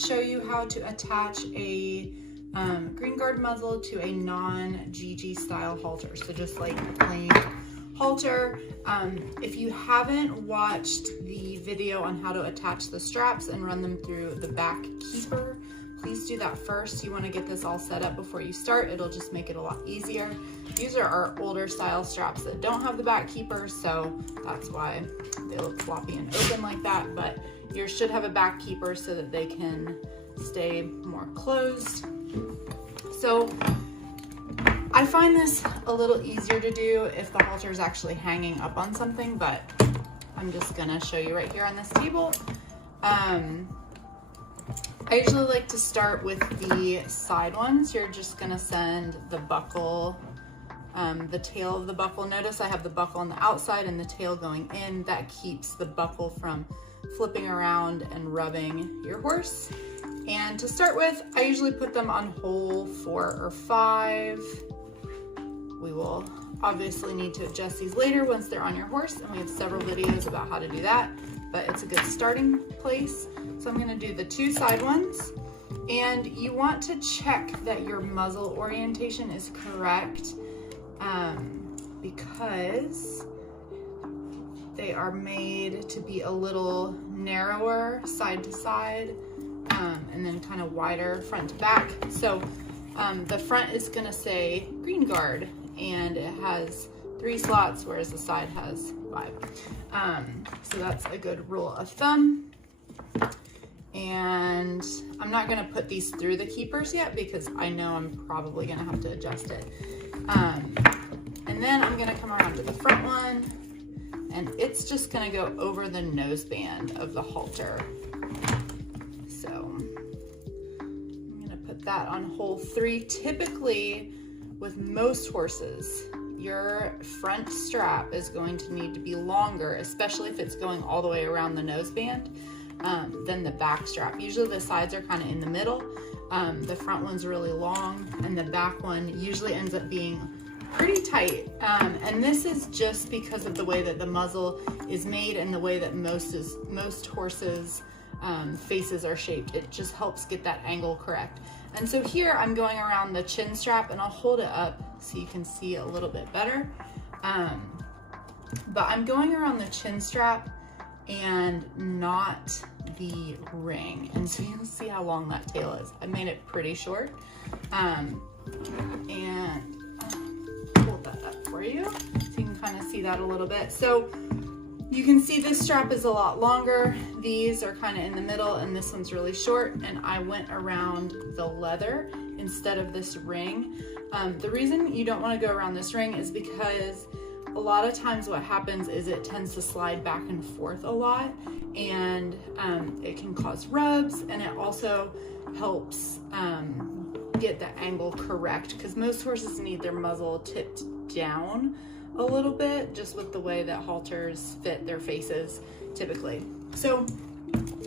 show you how to attach a GreenGuard muzzle to a non-GG style halter. So just like a plain halter. If you haven't watched the video on how to attach the straps and run them through the back keeper, please do that first. You want to get this all set up before you start. It'll just make it a lot easier. These are our older style straps that don't have the back keeper, so that's why they look floppy and open like that, but yours should have a back keeper so that they can stay more closed. So I find this a little easier to do if the halter is actually hanging up on something, but I'm just gonna show you right here on this table. I usually like to start with the side ones. You're just gonna send the buckle, the tail of the buckle. Notice I have the buckle on the outside and the tail going in. That keeps the buckle from flipping around and rubbing your horse. And to start with, I usually put them on hole 4 or 5. We will obviously need to adjust these later once they're on your horse, and we have several videos about how to do that, but it's a good starting place. So I'm gonna do the 2 side ones, and you want to check that your muzzle orientation is correct because they are made to be a little narrower side to side and then kind of wider front to back. So the front is gonna say GreenGuard, and it has 3 slots, whereas the side has 5. So that's a good rule of thumb. And I'm not gonna put these through the keepers yet because I know I'm probably gonna have to adjust it. And then I'm gonna come around to the front one, and it's just gonna go over the noseband of the halter. So I'm gonna put that on hole 3. Typically, with most horses, your front strap is going to need to be longer, especially if it's going all the way around the noseband, than the back strap. Usually the sides are kind of in the middle. The front one's really long, and the back one usually ends up being pretty tight. And this is just because of the way that the muzzle is made and the way that most horses' faces are shaped. It just helps get that angle correct. And so here I'm going around the chin strap, and I'll hold it up so you can see a little bit better. But I'm going around the chin strap and not the ring. And so you'll see how long that tail is. I made it pretty short. And I'll hold that up for you so you can kind of see that a little bit. So you can see this strap is a lot longer. These are kind of in the middle, and this one's really short, and I went around the leather instead of this ring. The reason you don't want to go around this ring is because a lot of times what happens is it tends to slide back and forth a lot, and it can cause rubs, and it also helps get the angle correct, because most horses need their muzzle tipped down a little bit, just with the way that halters fit their faces typically. So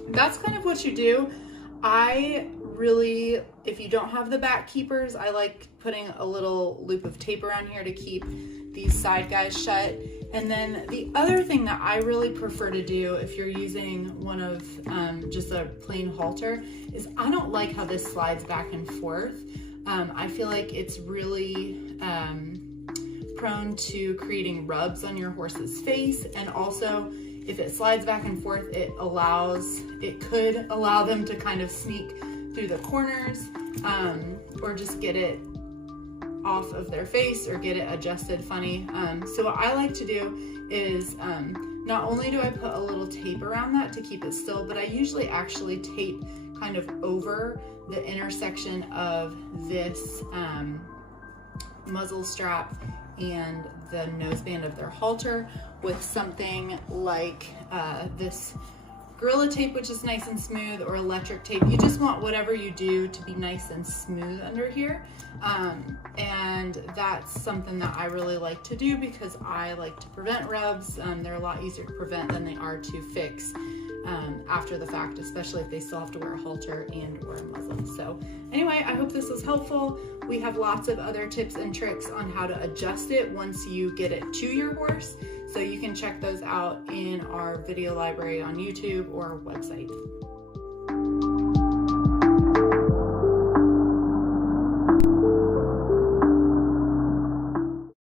that's kind of what you do. I really, if you don't have the back keepers, I like putting a little loop of tape around here to keep these side guys shut. And then the other thing that I really prefer to do if you're using one of just a plain halter is I don't like how this slides back and forth. I feel like it's really prone to creating rubs on your horse's face, and also if it slides back and forth, it could allow them to kind of sneak through the corners, or just get it off of their face or get it adjusted funny. So what I like to do is not only do I put a little tape around that to keep it still, but I usually actually tape kind of over the intersection of this muzzle strap and the noseband of their halter with something like this Gorilla tape, which is nice and smooth, or electric tape. You just want whatever you do to be nice and smooth under here. And that's something that I really like to do because I like to prevent rubs. They're a lot easier to prevent than they are to fix after the fact, especially if they still have to wear a halter and or a muzzle. So anyway, I hope this was helpful. We have lots of other tips and tricks on how to adjust it once you get it to your horse. So you can check those out in our video library on YouTube or our website.